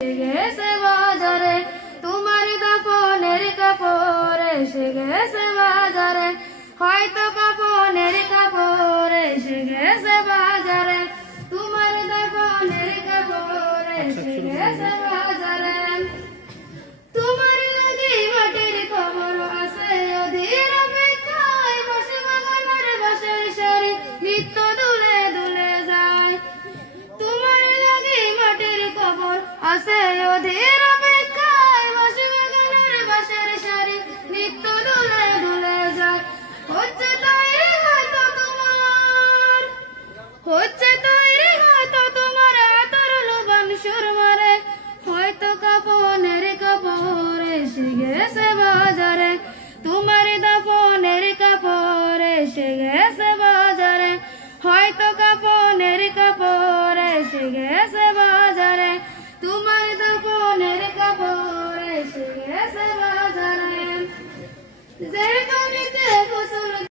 গেছে বাজারে তোমার দাপনের কাপড় এসে গেছে বাজারে। হয়তো কাপনের কাপড় এসে গেছে বাজারে তোমার দাপনের কাপড় এসে গেছে নিত্য দুলে দুলে যায়। হচ্ছে তৈরি হয়তো তোমার, হচ্ছে তৈরি হয়তো তোমার আতর লোবান সুর মারে হয়তো কাপনের কাপড় এসে গেছে বাজারে। তোমার দাপনের কাপড় এসে গেছে